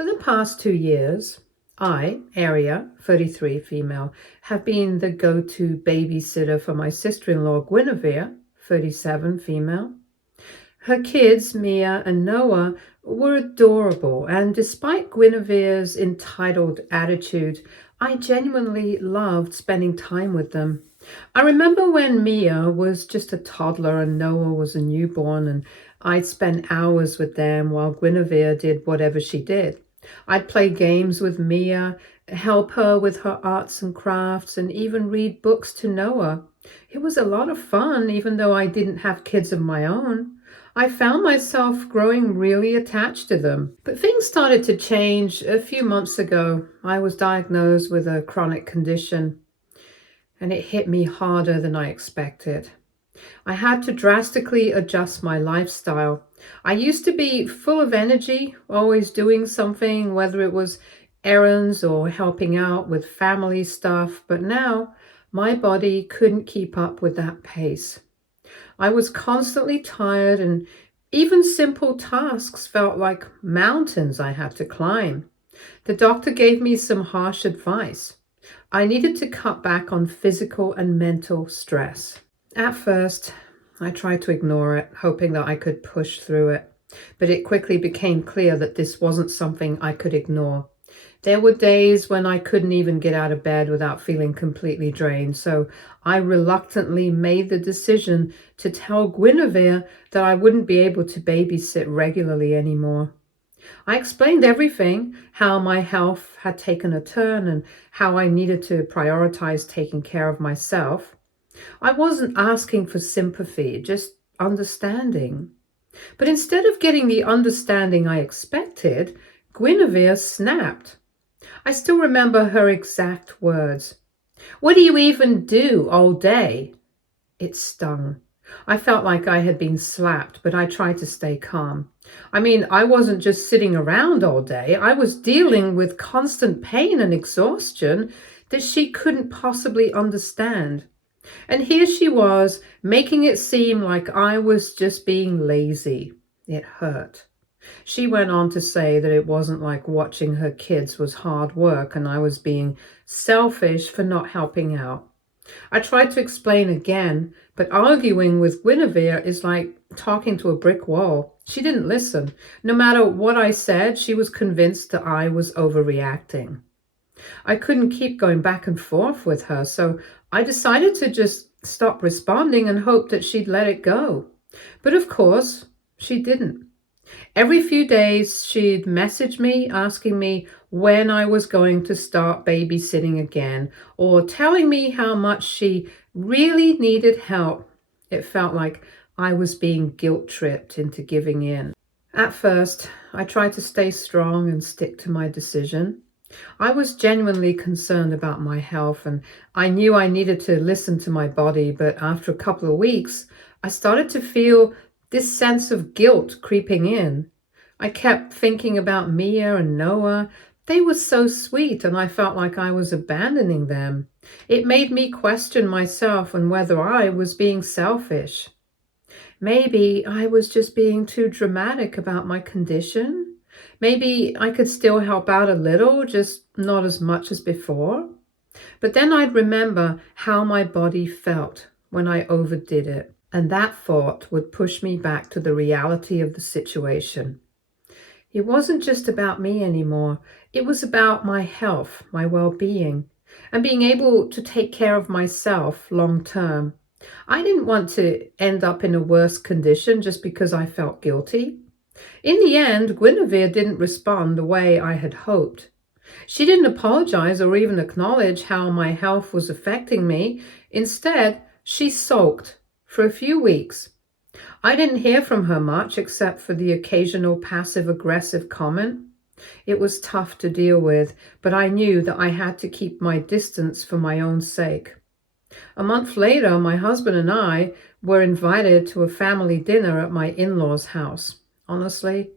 For the past 2 years, I, Aria, 33 female, have been the go-to babysitter for my sister-in-law Guinevere, 37 female. Her kids, Mia and Noah, were adorable, and despite Guinevere's entitled attitude, I genuinely loved spending time with them. I remember when Mia was just a toddler and Noah was a newborn, and I'd spend hours with them while Guinevere did whatever she did. I'd play games with Mia, help her with her arts and crafts, and even read books to Noah. It was a lot of fun, even though I didn't have kids of my own. I found myself growing really attached to them. But things started to change a few months ago. I was diagnosed with a chronic condition, and it hit me harder than I expected. I had to drastically adjust my lifestyle. I used to be full of energy, always doing something, whether it was errands or helping out with family stuff, but now my body couldn't keep up with that pace. I was constantly tired, and even simple tasks felt like mountains I had to climb. The doctor gave me some harsh advice. I needed to cut back on physical and mental stress. At first, I tried to ignore it, hoping that I could push through it. But it quickly became clear that this wasn't something I could ignore. There were days when I couldn't even get out of bed without feeling completely drained, so I reluctantly made the decision to tell Guinevere that I wouldn't be able to babysit regularly anymore. I explained everything, how my health had taken a turn and how I needed to prioritize taking care of myself. I wasn't asking for sympathy, just understanding. But instead of getting the understanding I expected, Guinevere snapped. I still remember her exact words. "What do you even do all day?" It stung. I felt like I had been slapped, but I tried to stay calm. I wasn't just sitting around all day. I was dealing with constant pain and exhaustion that she couldn't possibly understand. And here she was, making it seem like I was just being lazy. It hurt. She went on to say that it wasn't like watching her kids was hard work and I was being selfish for not helping out. I tried to explain again, but arguing with Guinevere is like talking to a brick wall. She didn't listen. No matter what I said, she was convinced that I was overreacting. I couldn't keep going back and forth with her, so I decided to just stop responding and hope that she'd let it go. But of course, she didn't. Every few days, she'd message me asking me when I was going to start babysitting again, or telling me how much she really needed help. It felt like I was being guilt-tripped into giving in. At first, I tried to stay strong and stick to my decision. I was genuinely concerned about my health, and I knew I needed to listen to my body, but after a couple of weeks, I started to feel this sense of guilt creeping in. I kept thinking about Mia and Noah. They were so sweet, and I felt like I was abandoning them. It made me question myself and whether I was being selfish. Maybe I was just being too dramatic about my condition. Maybe I could still help out a little, just not as much as before. But then I'd remember how my body felt when I overdid it, and that thought would push me back to the reality of the situation. It wasn't just about me anymore. It was about my health, my well-being, and being able to take care of myself long term. I didn't want to end up in a worse condition just because I felt guilty. In the end, Guinevere didn't respond the way I had hoped. She didn't apologize or even acknowledge how my health was affecting me. Instead, she sulked for a few weeks. I didn't hear from her much except for the occasional passive-aggressive comment. It was tough to deal with, but I knew that I had to keep my distance for my own sake. A month later, my husband and I were invited to a family dinner at my in-laws' house. Honestly,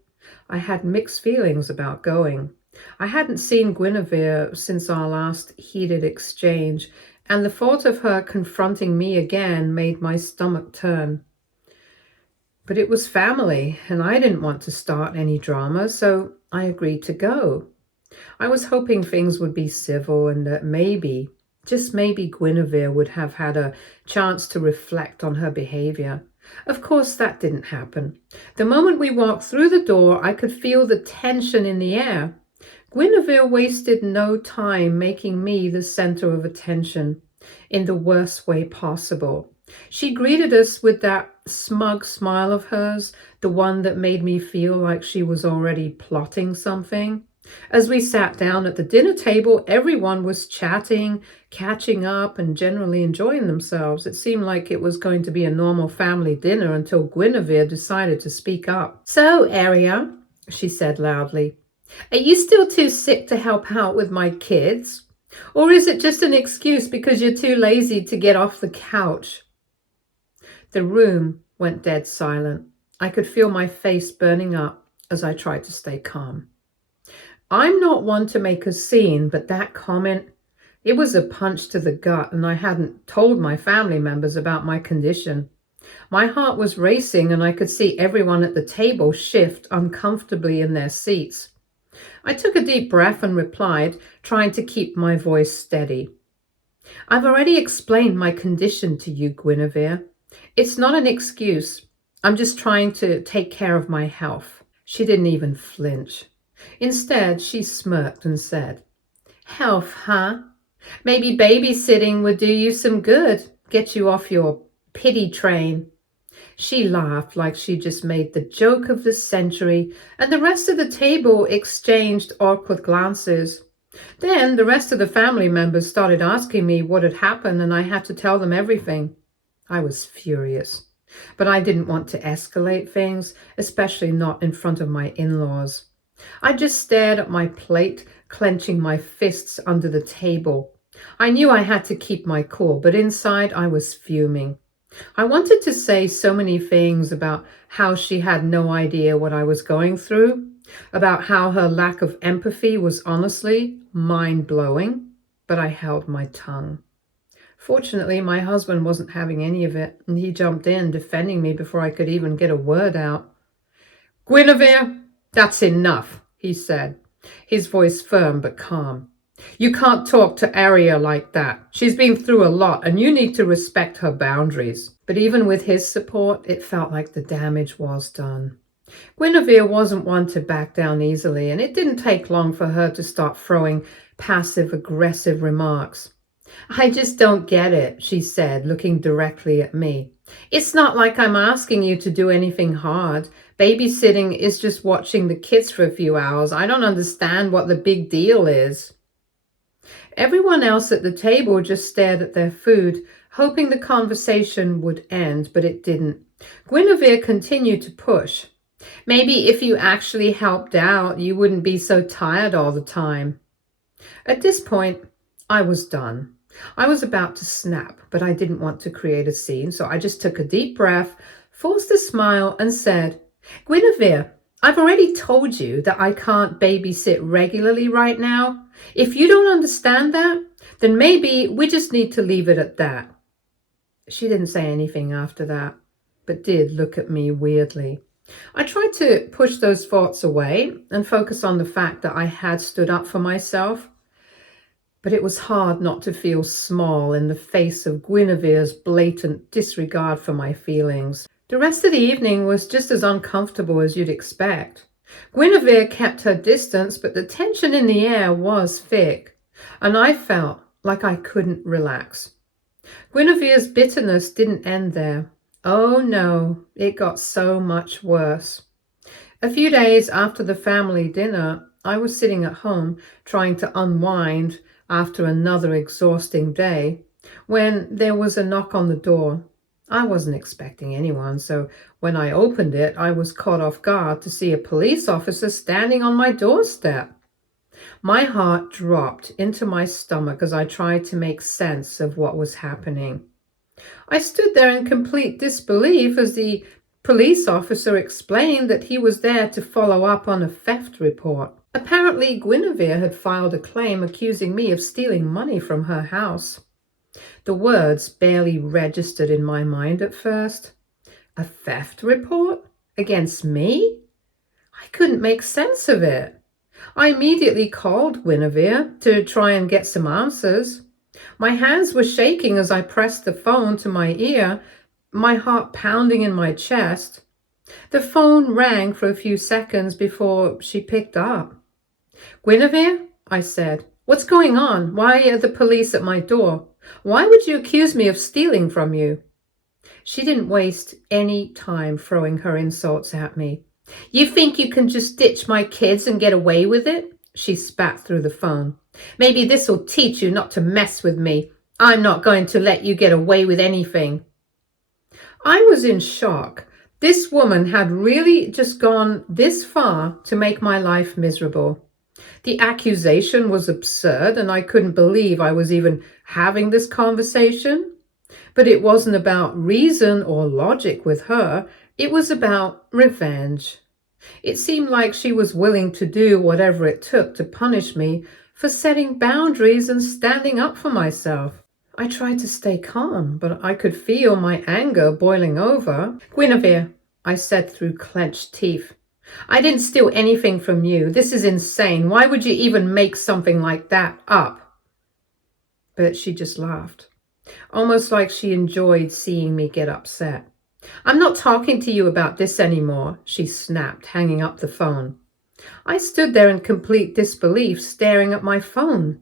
I had mixed feelings about going. I hadn't seen Guinevere since our last heated exchange, and the thought of her confronting me again made my stomach turn. But it was family, and I didn't want to start any drama, so I agreed to go. I was hoping things would be civil and that maybe, just maybe, Guinevere would have had a chance to reflect on her behavior. Of course, that didn't happen. The moment we walked through the door, I could feel the tension in the air. Guinevere wasted no time making me the center of attention in the worst way possible. She greeted us with that smug smile of hers, the one that made me feel like she was already plotting something. As we sat down at the dinner table, everyone was chatting, catching up, and generally enjoying themselves. It seemed like it was going to be a normal family dinner until Guinevere decided to speak up. "So, Aria," she said loudly, "are you still too sick to help out with my kids? Or is it just an excuse because you're too lazy to get off the couch?" The room went dead silent. I could feel my face burning up as I tried to stay calm. I'm not one to make a scene, but that comment, it was a punch to the gut, and I hadn't told my family members about my condition. My heart was racing, and I could see everyone at the table shift uncomfortably in their seats. I took a deep breath and replied, trying to keep my voice steady. "I've already explained my condition to you, Guinevere. It's not an excuse. I'm just trying to take care of my health." She didn't even flinch. Instead, she smirked and said, "Health, huh? Maybe babysitting would do you some good, get you off your pity train." She laughed like she just made the joke of the century, and the rest of the table exchanged awkward glances. Then the rest of the family members started asking me what had happened, and I had to tell them everything. I was furious, but I didn't want to escalate things, especially not in front of my in-laws. I just stared at my plate, clenching my fists under the table. I knew I had to keep my cool, but inside I was fuming. I wanted to say so many things about how she had no idea what I was going through, about how her lack of empathy was honestly mind-blowing, but I held my tongue. Fortunately, my husband wasn't having any of it, and he jumped in, defending me before I could even get a word out. "Guinevere, that's enough," he said, his voice firm but calm. "You can't talk to Aria like that. She's been through a lot, and you need to respect her boundaries." But even with his support, it felt like the damage was done. Guinevere wasn't one to back down easily, and it didn't take long for her to start throwing passive-aggressive remarks. "I just don't get it," she said, looking directly at me. "It's not like I'm asking you to do anything hard. Babysitting is just watching the kids for a few hours. I don't understand what the big deal is." Everyone else at the table just stared at their food, hoping the conversation would end, but it didn't. Guinevere continued to push. "Maybe if you actually helped out, you wouldn't be so tired all the time." At this point, I was done. I was about to snap, but I didn't want to create a scene, so I just took a deep breath, forced a smile, and said, "Guinevere, I've already told you that I can't babysit regularly right now. If you don't understand that, then maybe we just need to leave it at that." She didn't say anything after that, but did look at me weirdly. I tried to push those thoughts away and focus on the fact that I had stood up for myself. But it was hard not to feel small in the face of Guinevere's blatant disregard for my feelings. The rest of the evening was just as uncomfortable as you'd expect. Guinevere kept her distance, but the tension in the air was thick, and I felt like I couldn't relax. Guinevere's bitterness didn't end there. Oh no, it got so much worse. A few days after the family dinner, I was sitting at home trying to unwind after another exhausting day when there was a knock on the door. I wasn't expecting anyone, so when I opened it, I was caught off guard to see a police officer standing on my doorstep. My heart dropped into my stomach as I tried to make sense of what was happening. I stood there in complete disbelief as the police officer explained that he was there to follow up on a theft report. Apparently, Guinevere had filed a claim accusing me of stealing money from her house. The words barely registered in my mind at first. A theft report? Against me? I couldn't make sense of it. I immediately called Guinevere to try and get some answers. My hands were shaking as I pressed the phone to my ear, my heart pounding in my chest. The phone rang for a few seconds before she picked up. "Guinevere," I said, "what's going on? Why are the police at my door? Why would you accuse me of stealing from you?" She didn't waste any time throwing her insults at me. "You think you can just ditch my kids and get away with it?" She spat through the phone. "Maybe this'll teach you not to mess with me. I'm not going to let you get away with anything." I was in shock. This woman had really just gone this far to make my life miserable. The accusation was absurd, and I couldn't believe I was even having this conversation. But it wasn't about reason or logic with her. It was about revenge. It seemed like she was willing to do whatever it took to punish me for setting boundaries and standing up for myself. I tried to stay calm, but I could feel my anger boiling over. "Guinevere," I said through clenched teeth, "I didn't steal anything from you. This is insane. Why would you even make something like that up?" But she just laughed, almost like she enjoyed seeing me get upset. "I'm not talking to you about this anymore," she snapped, hanging up the phone. I stood there in complete disbelief, staring at my phone.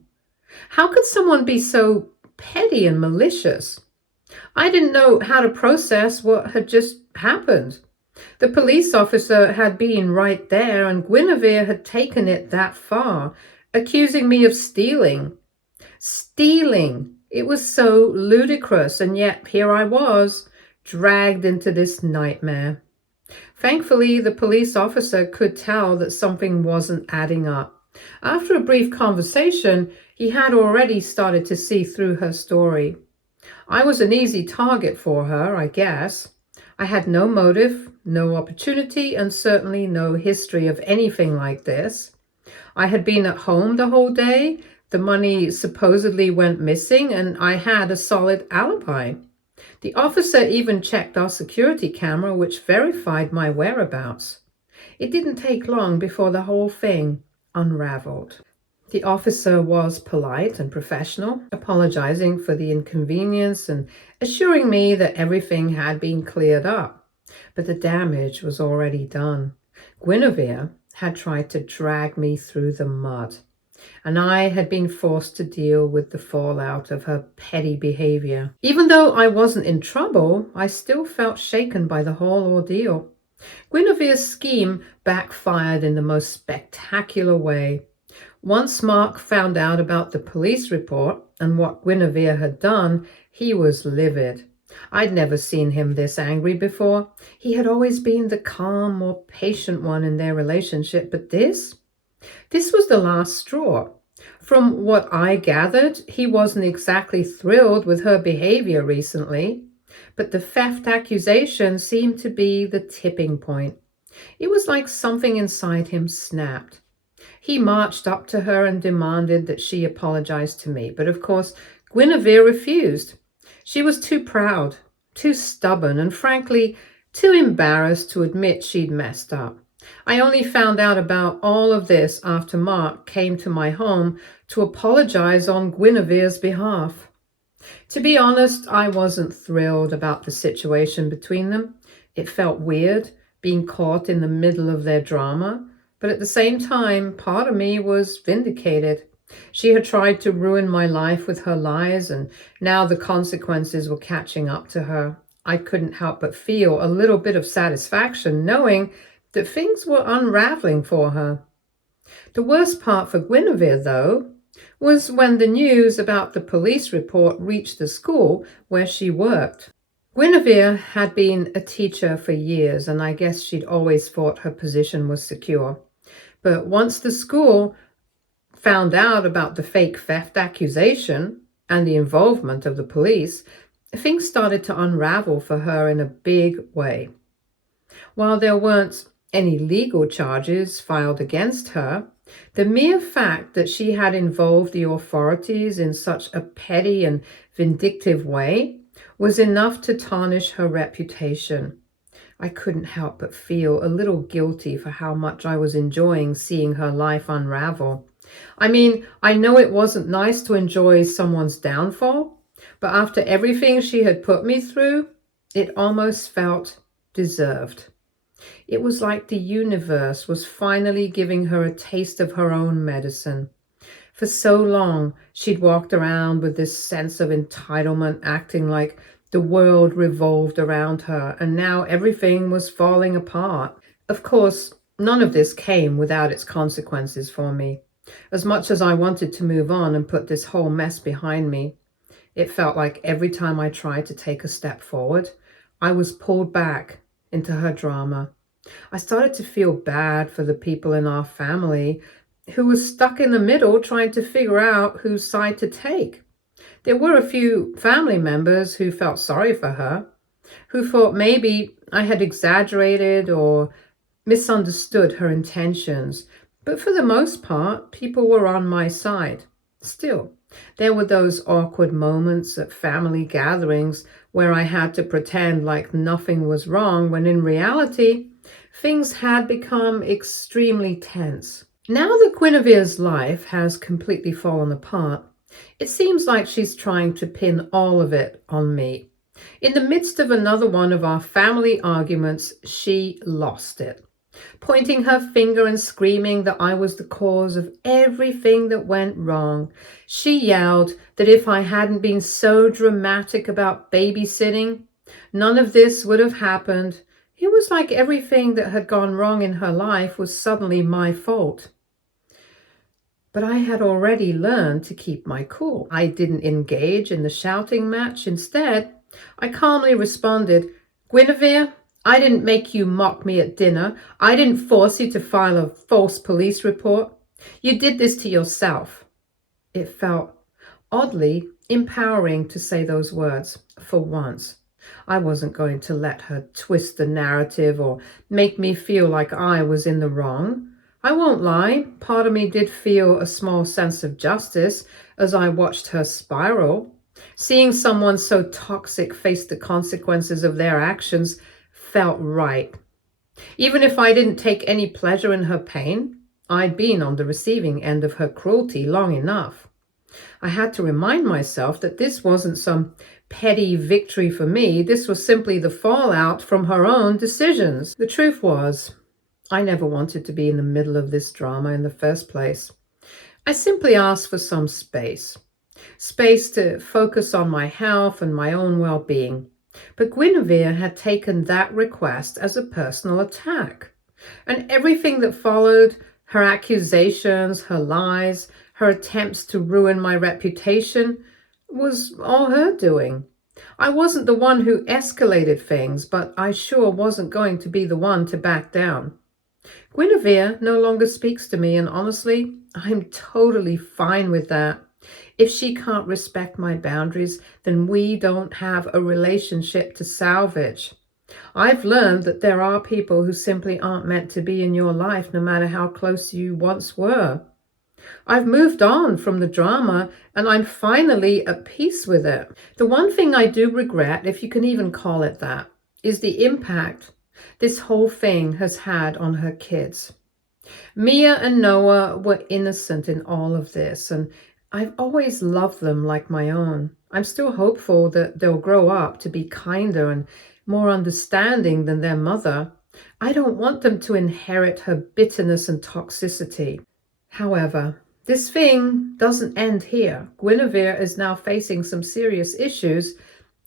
How could someone be so petty and malicious? I didn't know how to process what had just happened. The police officer had been right there, and Guinevere had taken it that far, accusing me of stealing. Stealing! It was so ludicrous, and yet here I was, dragged into this nightmare. Thankfully, the police officer could tell that something wasn't adding up. After a brief conversation, he had already started to see through her story. I was an easy target for her, I guess. I had no motive, no opportunity, and certainly no history of anything like this. I had been at home the whole day, the money supposedly went missing, and I had a solid alibi. The officer even checked our security camera, which verified my whereabouts. It didn't take long before the whole thing unraveled. The officer was polite and professional, apologizing for the inconvenience and assuring me that everything had been cleared up. But the damage was already done. Guinevere had tried to drag me through the mud, and I had been forced to deal with the fallout of her petty behavior. Even though I wasn't in trouble, I still felt shaken by the whole ordeal. Guinevere's scheme backfired in the most spectacular way. Once Mark found out about the police report and what Guinevere had done, he was livid. I'd never seen him this angry before. He had always been the calm, more patient one in their relationship, but this was the last straw. From what I gathered, he wasn't exactly thrilled with her behavior recently, but the theft accusation seemed to be the tipping point. It was like something inside him snapped. He marched up to her and demanded that she apologize to me, but of course, Guinevere refused. She was too proud, too stubborn, and frankly, too embarrassed to admit she'd messed up. I only found out about all of this after Mark came to my home to apologize on Guinevere's behalf. To be honest, I wasn't thrilled about the situation between them. It felt weird, being caught in the middle of their drama, but at the same time, part of me was vindicated. She had tried to ruin my life with her lies, and now the consequences were catching up to her. I couldn't help but feel a little bit of satisfaction knowing that things were unraveling for her. The worst part for Guinevere, though, was when the news about the police report reached the school where she worked. Guinevere had been a teacher for years, and I guess she'd always thought her position was secure. But once the school found out about the fake theft accusation and the involvement of the police, things started to unravel for her in a big way. While there weren't any legal charges filed against her, the mere fact that she had involved the authorities in such a petty and vindictive way was enough to tarnish her reputation. I couldn't help but feel a little guilty for how much I was enjoying seeing her life unravel. I mean, I know it wasn't nice to enjoy someone's downfall, but after everything she had put me through, it almost felt deserved. It was like the universe was finally giving her a taste of her own medicine. For so long, she'd walked around with this sense of entitlement, acting like the world revolved around her, and now everything was falling apart. Of course, none of this came without its consequences for me. As much as I wanted to move on and put this whole mess behind me, it felt like every time I tried to take a step forward, I was pulled back into her drama. I started to feel bad for the people in our family who was stuck in the middle trying to figure out whose side to take. There were a few family members who felt sorry for her, who thought maybe I had exaggerated or misunderstood her intentions. But for the most part, people were on my side. Still, there were those awkward moments at family gatherings where I had to pretend like nothing was wrong when in reality, things had become extremely tense. Now that Guinevere's life has completely fallen apart, it seems like she's trying to pin all of it on me. In the midst of another one of our family arguments, she lost it, pointing her finger and screaming that I was the cause of everything that went wrong. She yelled that if I hadn't been so dramatic about babysitting, none of this would have happened. It was like everything that had gone wrong in her life was suddenly my fault. But I had already learned to keep my cool. I didn't engage in the shouting match. Instead, I calmly responded, "Guinevere, I didn't make you mock me at dinner. I didn't force you to file a false police report. You did this to yourself." It felt oddly empowering to say those words for once. I wasn't going to let her twist the narrative or make me feel like I was in the wrong. I won't lie, part of me did feel a small sense of justice as I watched her spiral. Seeing someone so toxic face the consequences of their actions felt right. Even if I didn't take any pleasure in her pain, I'd been on the receiving end of her cruelty long enough. I had to remind myself that this wasn't some petty victory for me. This was simply the fallout from her own decisions. The truth was, I never wanted to be in the middle of this drama in the first place. I simply asked for some space. Space to focus on my health and my own well-being. But Guinevere had taken that request as a personal attack. And everything that followed, her accusations, her lies, her attempts to ruin my reputation, was all her doing. I wasn't the one who escalated things, but I sure wasn't going to be the one to back down. Guinevere no longer speaks to me, and honestly, I'm totally fine with that. If she can't respect my boundaries, then we don't have a relationship to salvage. I've learned that there are people who simply aren't meant to be in your life, no matter how close you once were. I've moved on from the drama, and I'm finally at peace with it. The one thing I do regret, if you can even call it that, is the impact this whole thing has had on her kids. Mia and Noah were innocent in all of this, and I've always loved them like my own. I'm still hopeful that they'll grow up to be kinder and more understanding than their mother. I don't want them to inherit her bitterness and toxicity. However, this thing doesn't end here. Guinevere is now facing some serious issues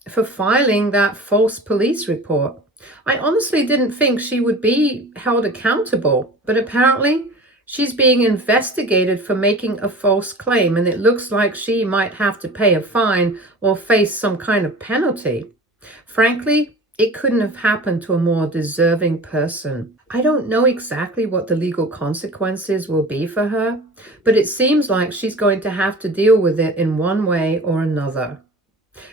for filing that false police report. I honestly didn't think she would be held accountable, but apparently she's being investigated for making a false claim, and it looks like she might have to pay a fine or face some kind of penalty. Frankly, it couldn't have happened to a more deserving person. I don't know exactly what the legal consequences will be for her, but it seems like she's going to have to deal with it in one way or another.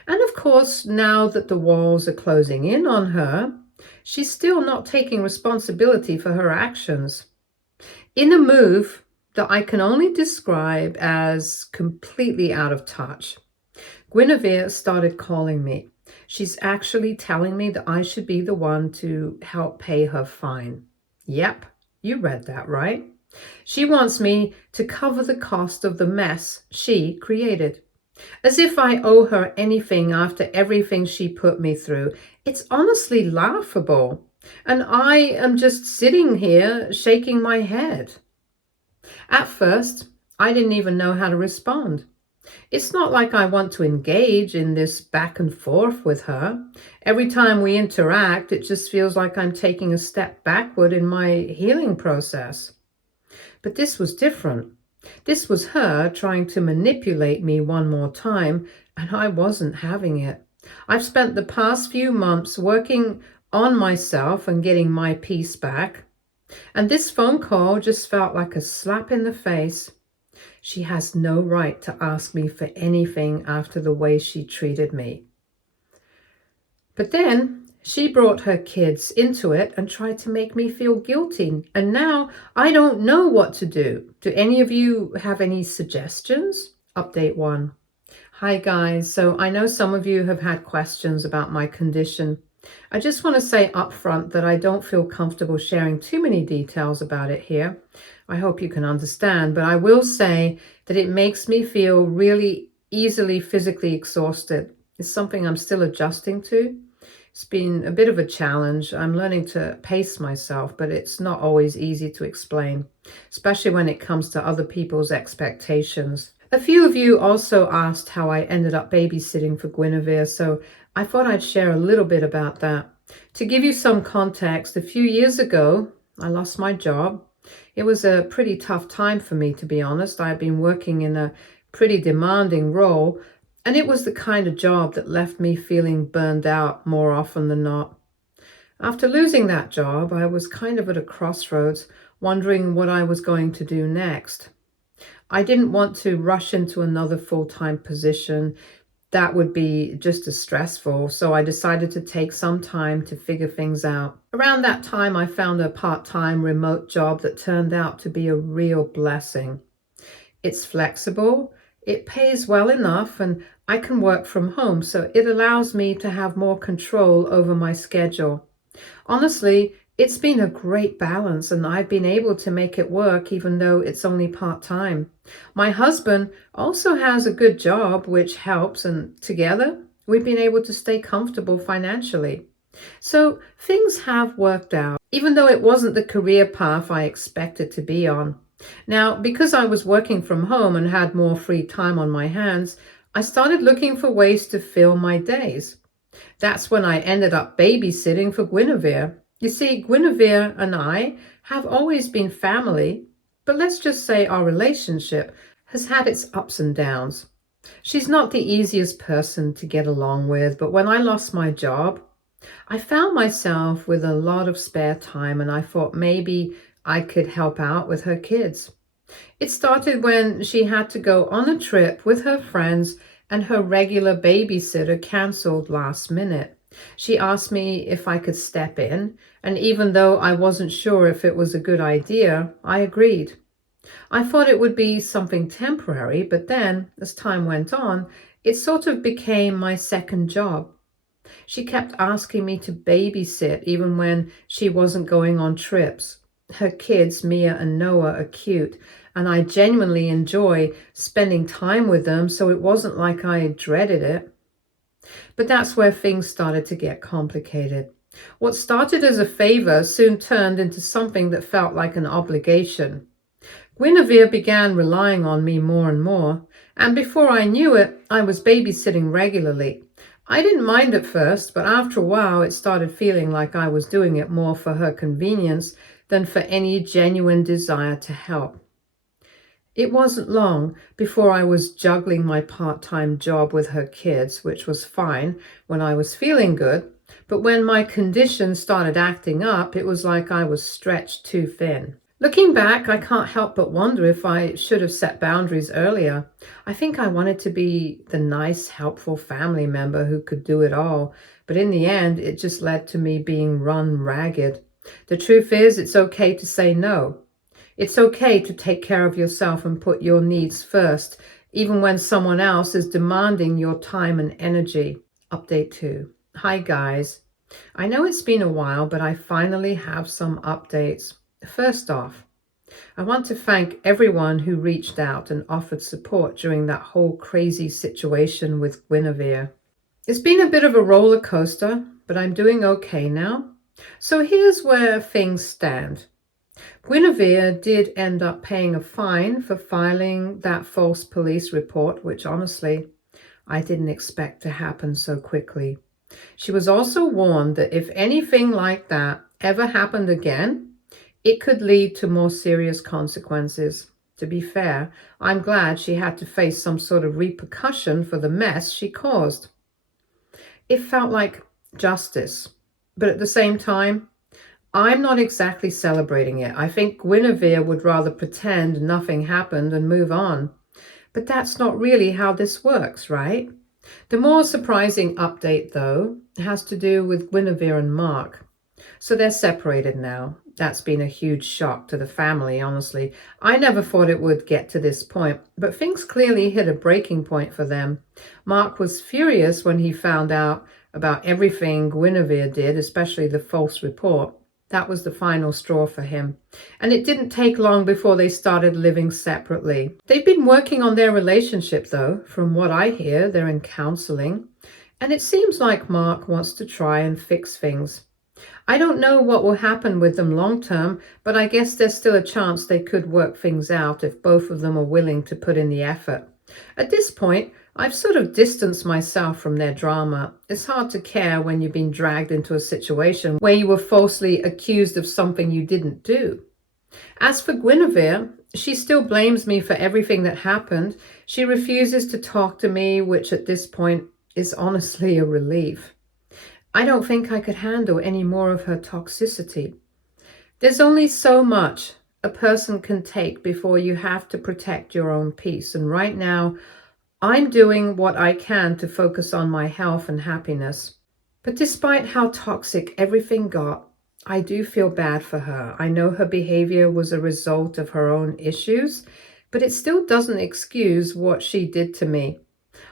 And of course, now that the walls are closing in on her, she's still not taking responsibility for her actions. In a move that I can only describe as completely out of touch, Guinevere started calling me. She's actually telling me that I should be the one to help pay her fine. Yep, you read that right. She wants me to cover the cost of the mess she created. As if I owe her anything after everything she put me through. It's honestly laughable. And I am just sitting here shaking my head. At first, I didn't even know how to respond. It's not like I want to engage in this back and forth with her. Every time we interact, it just feels like I'm taking a step backward in my healing process. But this was different. This was her trying to manipulate me one more time, and I wasn't having it. I've spent the past few months working on myself and getting my peace back, and this phone call just felt like a slap in the face. She has no right to ask me for anything after the way she treated me. But then she brought her kids into it and tried to make me feel guilty. And now I don't know what to do. Do any of you have any suggestions? Update 1. Hi guys. So I know some of you have had questions about my condition. I just want to say upfront that I don't feel comfortable sharing too many details about it here. I hope you can understand, but I will say that it makes me feel really easily physically exhausted. It's something I'm still adjusting to. It's been a bit of a challenge. I'm learning to pace myself, but it's not always easy to explain, especially when it comes to other people's expectations. A few of you also asked how I ended up babysitting for Guinevere, so I thought I'd share a little bit about that. To give you some context, a few years ago, I lost my job. It was a pretty tough time for me, to be honest. I had been working in a pretty demanding role, and it was the kind of job that left me feeling burned out more often than not. After losing that job, I was kind of at a crossroads, wondering what I was going to do next. I didn't want to rush into another full-time position. That would be just as stressful, so I decided to take some time to figure things out. Around that time, I found a part-time remote job that turned out to be a real blessing. It's flexible, it pays well enough, and I can work from home, so it allows me to have more control over my schedule. Honestly, it's been a great balance, and I've been able to make it work even though it's only part-time. My husband also has a good job, which helps, and together we've been able to stay comfortable financially. So things have worked out, even though it wasn't the career path I expected to be on. Now, because I was working from home and had more free time on my hands, I started looking for ways to fill my days. That's when I ended up babysitting for Guinevere. You see, Guinevere and I have always been family, but let's just say our relationship has had its ups and downs. She's not the easiest person to get along with, but when I lost my job, I found myself with a lot of spare time, and I thought maybe I could help out with her kids. It started when she had to go on a trip with her friends and her regular babysitter canceled last minute. She asked me if I could step in, and even though I wasn't sure if it was a good idea, I agreed. I thought it would be something temporary, but then, as time went on, it sort of became my second job. She kept asking me to babysit even when she wasn't going on trips. Her kids, Mia and Noah, are cute, and I genuinely enjoy spending time with them, so it wasn't like I dreaded it. But that's where things started to get complicated. What started as a favor soon turned into something that felt like an obligation. Guinevere began relying on me more and more, and before I knew it, I was babysitting regularly. I didn't mind at first, but after a while it started feeling like I was doing it more for her convenience than for any genuine desire to help. It wasn't long before I was juggling my part-time job with her kids, which was fine when I was feeling good, but when my condition started acting up, it was like I was stretched too thin. Looking back, I can't help but wonder if I should have set boundaries earlier. I think I wanted to be the nice, helpful family member who could do it all, but in the end, it just led to me being run ragged. The truth is, it's okay to say no. It's okay to take care of yourself and put your needs first, even when someone else is demanding your time and energy. Update 2. Hi guys. I know it's been a while, but I finally have some updates. First off, I want to thank everyone who reached out and offered support during that whole crazy situation with Guinevere. It's been a bit of a roller coaster, but I'm doing okay now. So here's where things stand. Guinevere did end up paying a fine for filing that false police report, which honestly, I didn't expect to happen so quickly. She was also warned that if anything like that ever happened again, it could lead to more serious consequences. To be fair, I'm glad she had to face some sort of repercussion for the mess she caused. It felt like justice, but at the same time, I'm not exactly celebrating it. I think Guinevere would rather pretend nothing happened and move on. But that's not really how this works, right? The more surprising update, though, has to do with Guinevere and Mark. So they're separated now. That's been a huge shock to the family, honestly. I never thought it would get to this point, but things clearly hit a breaking point for them. Mark was furious when he found out about everything Guinevere did, especially the false report. That was the final straw for him. And it didn't take long before they started living separately. They've been working on their relationship, though. From what I hear, they're in counseling. And it seems like Mark wants to try and fix things. I don't know what will happen with them long term, but I guess there's still a chance they could work things out if both of them are willing to put in the effort. At this point, I've sort of distanced myself from their drama. It's hard to care when you've been dragged into a situation where you were falsely accused of something you didn't do. As for Guinevere, she still blames me for everything that happened. She refuses to talk to me, which at this point is honestly a relief. I don't think I could handle any more of her toxicity. There's only so much a person can take before you have to protect your own peace. And right now, I'm doing what I can to focus on my health and happiness. But despite how toxic everything got, I do feel bad for her. I know her behavior was a result of her own issues, but it still doesn't excuse what she did to me.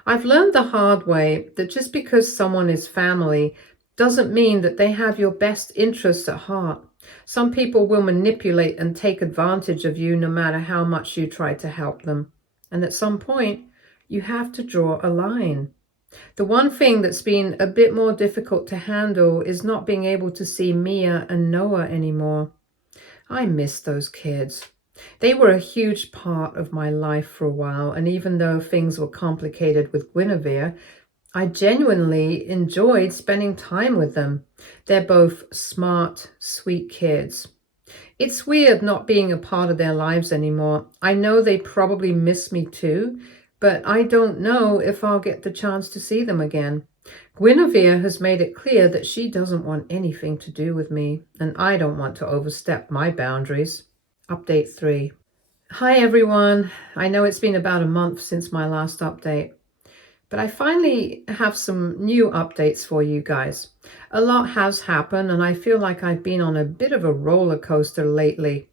I've learned the hard way that just because someone is family doesn't mean that they have your best interests at heart. Some people will manipulate and take advantage of you no matter how much you try to help them. And at some point, you have to draw a line. The one thing that's been a bit more difficult to handle is not being able to see Mia and Noah anymore. I miss those kids. They were a huge part of my life for a while, and even though things were complicated with Guinevere, I genuinely enjoyed spending time with them. They're both smart, sweet kids. It's weird not being a part of their lives anymore. I know they probably miss me too, but I don't know if I'll get the chance to see them again. Guinevere has made it clear that she doesn't want anything to do with me, and I don't want to overstep my boundaries. Update 3. Hi everyone. I know it's been about a month since my last update, but I finally have some new updates for you guys. A lot has happened, and I feel like I've been on a bit of a roller coaster lately.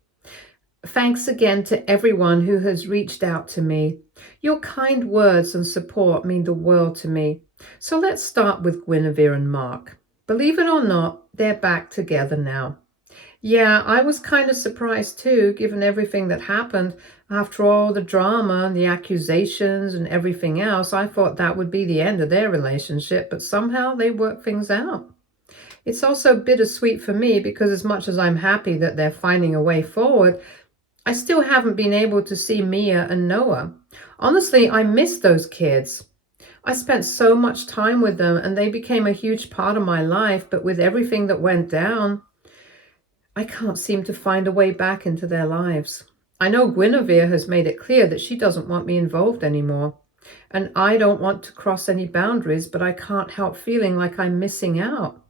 Thanks again to everyone who has reached out to me. Your kind words and support mean the world to me. So let's start with Guinevere and Mark. Believe it or not, they're back together now. Yeah, I was kind of surprised too, given everything that happened. After all the drama and the accusations and everything else, I thought that would be the end of their relationship, but somehow they worked things out. It's also bittersweet for me because as much as I'm happy that they're finding a way forward, I still haven't been able to see Mia and Noah. Honestly, I miss those kids. I spent so much time with them and they became a huge part of my life, but with everything that went down, I can't seem to find a way back into their lives. I know Guinevere has made it clear that she doesn't want me involved anymore, and I don't want to cross any boundaries, but I can't help feeling like I'm missing out.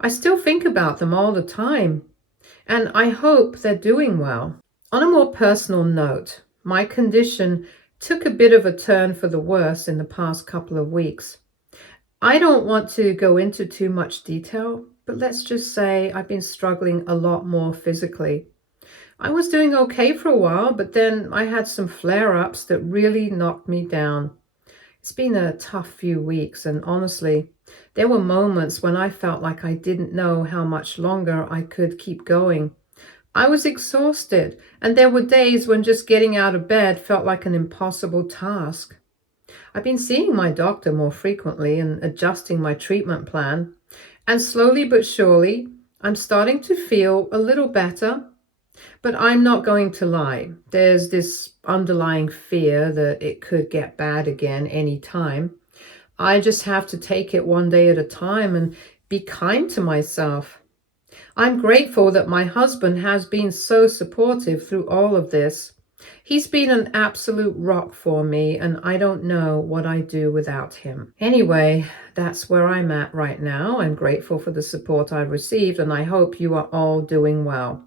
I still think about them all the time, and I hope they're doing well. On a more personal note, my condition took a bit of a turn for the worse in the past couple of weeks. I don't want to go into too much detail, but let's just say I've been struggling a lot more physically. I was doing okay for a while, but then I had some flare-ups that really knocked me down. It's been a tough few weeks, and honestly, there were moments when I felt like I didn't know how much longer I could keep going. I was exhausted, and there were days when just getting out of bed felt like an impossible task. I've been seeing my doctor more frequently and adjusting my treatment plan, and slowly but surely, I'm starting to feel a little better. But I'm not going to lie. There's this underlying fear that it could get bad again any time. I just have to take it one day at a time and be kind to myself. I'm grateful that my husband has been so supportive through all of this. He's been an absolute rock for me, and I don't know what I'd do without him. Anyway, that's where I'm at right now. I'm grateful for the support I've received, and I hope you are all doing well.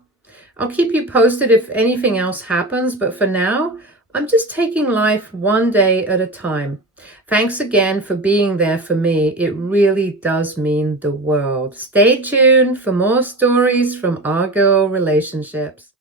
I'll keep you posted if anything else happens, but for now, I'm just taking life one day at a time. Thanks again for being there for me. It really does mean the world. Stay tuned for more stories from our girl relationships.